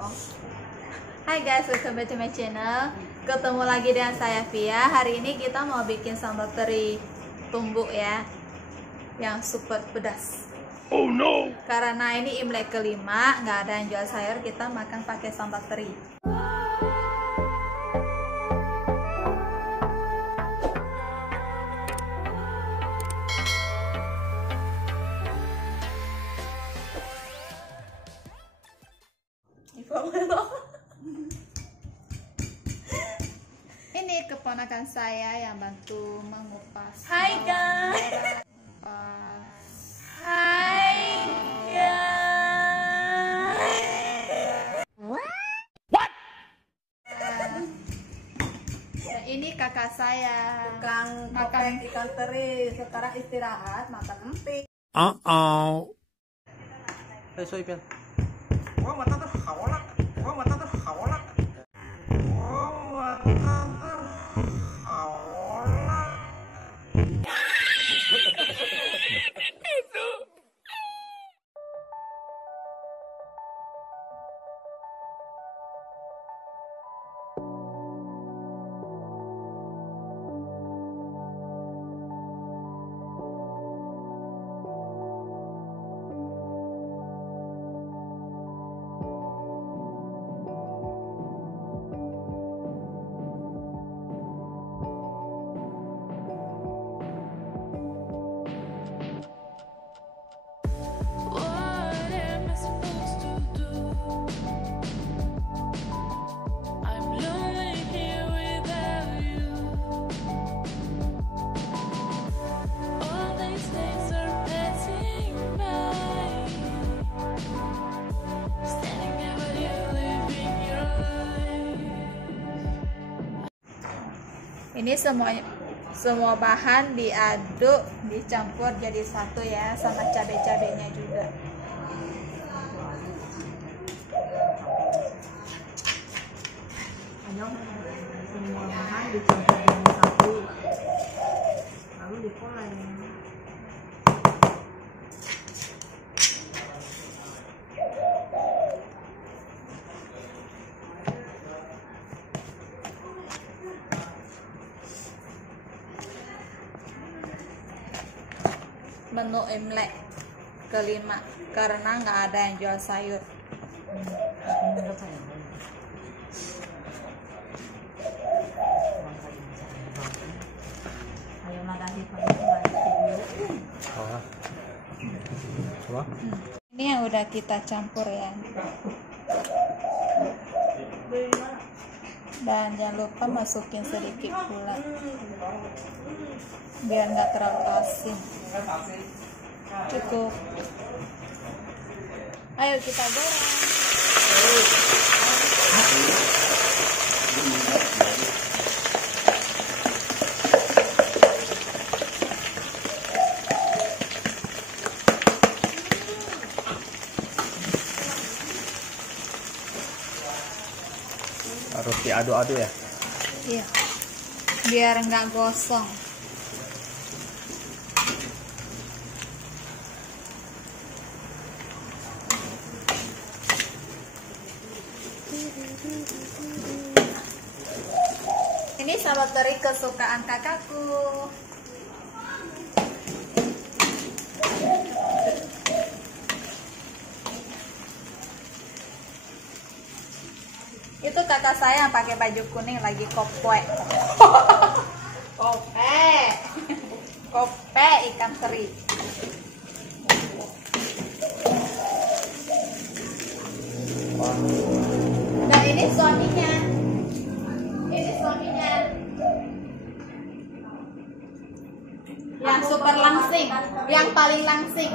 Hai guys, welcome back to my channel. Ketemu lagi dengan saya Via. Hari ini kita mau bikin sambal teri tumbuk ya, yang super pedas. Oh no! Karena ini imlek kelima, nggak ada yang jual sayur, kita makan pakai sambal teri. Ini keponakan saya yang bantu mengupas. Hai guys. Hai guys. What? Dan ini kakak saya. Tukang makan ikan teri sekarang istirahat makan empik. Hey, soy pian. Gua mata tuh hawalak. Gua mata tuh hawalak. Gua mata tuh hawalak. Ini semua bahan diaduk, dicampur jadi satu ya, sama cabai-cabainya juga. Semua bahan dicampur jadi satu, lalu digoreng. Menu imlek kelima karena nggak ada yang jual sayur. Ayo makasih banyak video. Coba. Ini yang udah kita campur ya. Dan jangan lupa masukin sedikit gula biar nggak terlalu asin. Cukup. Ayo kita goreng. Harus diaduk-aduk ya. Iya. Biar nggak gosong. Ini sambal teri kesukaan kakakku. Itu kakak saya yang pakai baju kuning lagi kope. Kope ikan teri. Dan ini suaminya. Yang super langsing, yang paling langsing.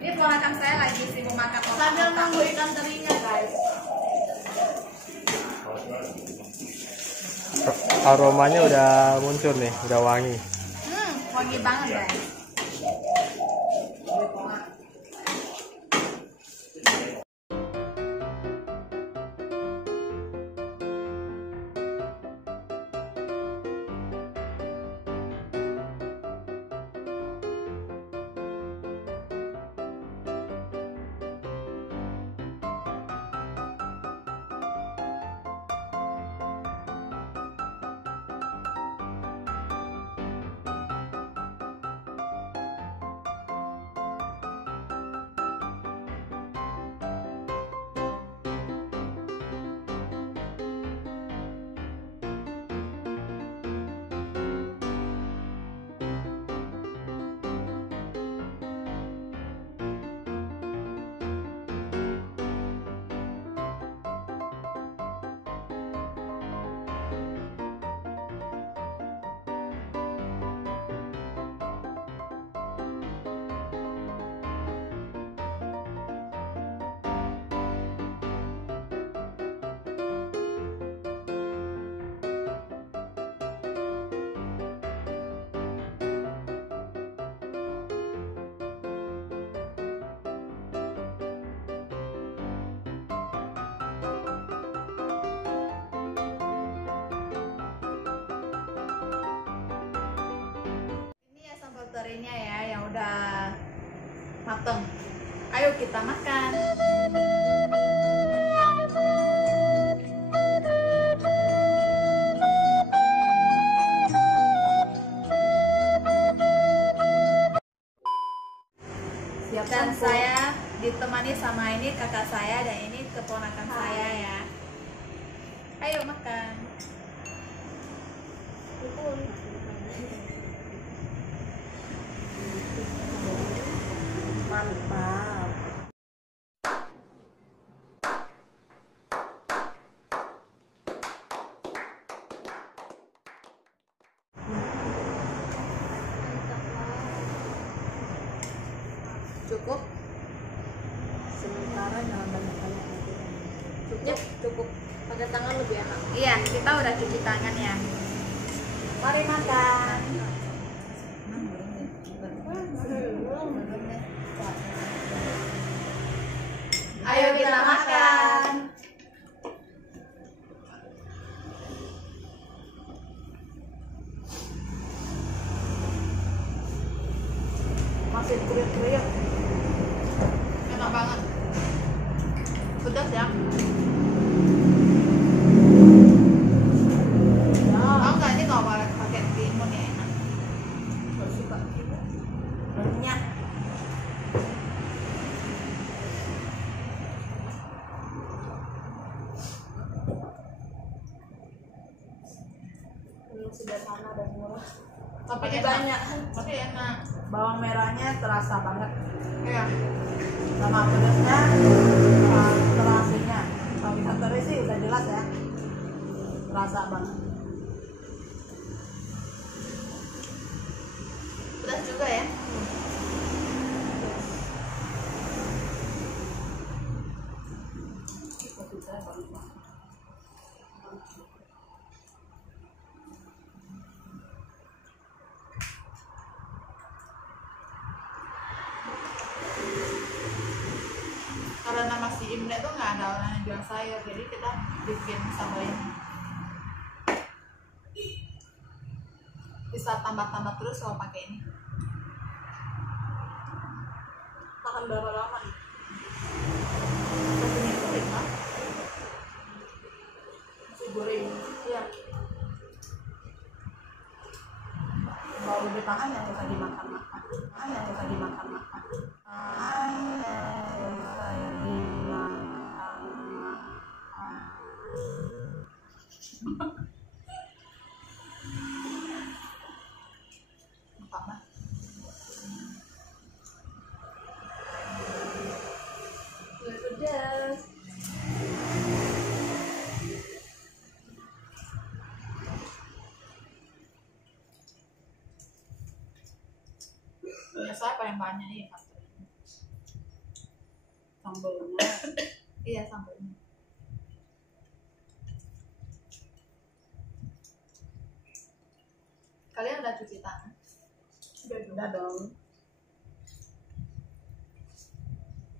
Ini ponakan saya lagi sibuk makan Sambil nunggu ikan terinya guys. Aromanya udah muncul nih, udah wangi. Wangi banget guys. terinya ya yang udah mateng. Ayo kita makan. Dan saya ditemani sama ini kakak saya dan ini keponakan saya ya. Ayo makan. Mantap. Cukup? Sementara jangan banyak-banyak. Cukup. Pakai tangan lebih enak. Iya, kita udah cuci tangan ya. Mari makan. Ayo kita makan. Masih kriuk-kriuk. Enak banget. Pedas ya. Oh enggak, ini kalau pakai timun ya enak. Gak suka. Renyah. Ini sederhana dan murah. Tapi Tapi enak. banyak. Tapi enak. Bawang merahnya terasa banget. Iya. Sama pedasnya terasinya. Kalau ikan teri sih udah jelas ya. Terasa banget. Pedas juga ya. Kopi saya bagus banget. Karena masih imlek tuh nggak ada orang yang jual sayur, jadi kita bikin sambal ini. Bisa tambah-tambah terus kalau pakai ini. Makan berapa lama nih? Satunya itu lima. Nasi goreng. Iya. Kalau ditahan ya bisa dimakan-makan. Hanya bisa dimakan-makan. Apa? Pedas. Ya saya paling banyak nih Kak. Sambelnya. Iya sambalnya. Kalian udah cuci tangan? Udah dong.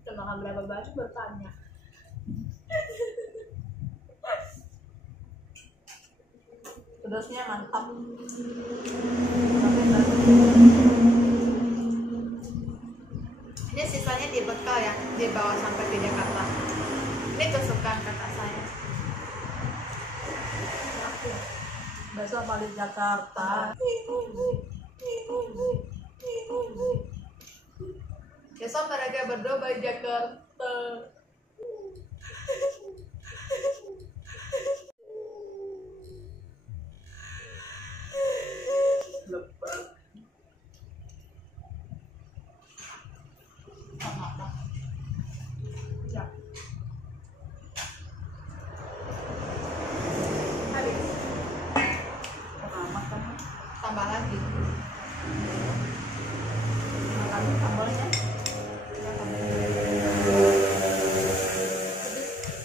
Udah makan berapa baju bertanya? Pedasnya mantap. Ini sisanya dibekal ya, dibawa sampai ke Jakarta. Ini kesukaan kakak saya. Besok balik Jakarta. Besok mereka berdua balik Jakarta. Ya. Habis. Makan Tambah lagi. makan sambalnya.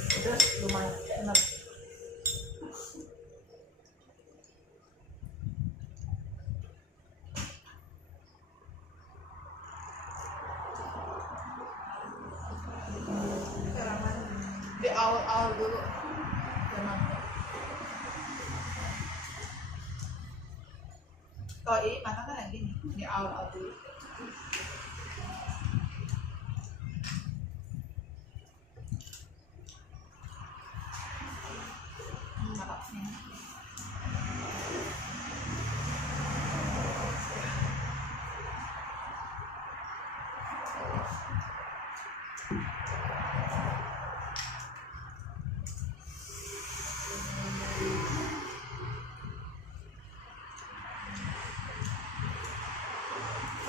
Pedas lumayan enak. Di awal-awal dulu. Zaman Kalau ini matang kan yang gini, di awal dulu. Mantap nih.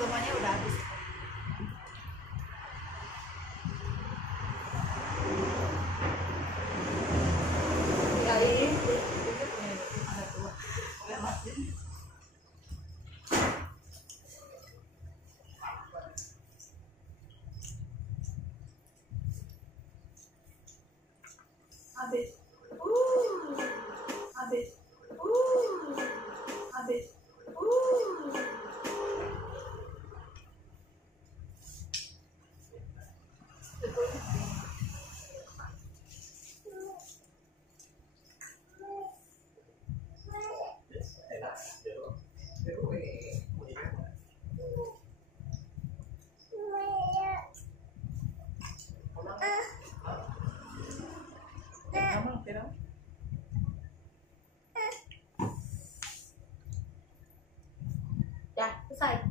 Semuanya udah habis. Ya ini ada dua. Habis. Habis. Habis. Ya, selesai.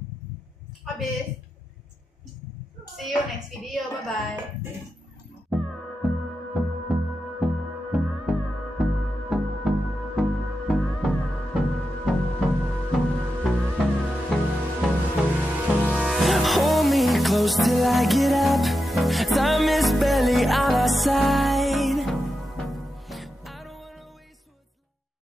Habis. See you next video. Bye-bye. Hold me close till I get up.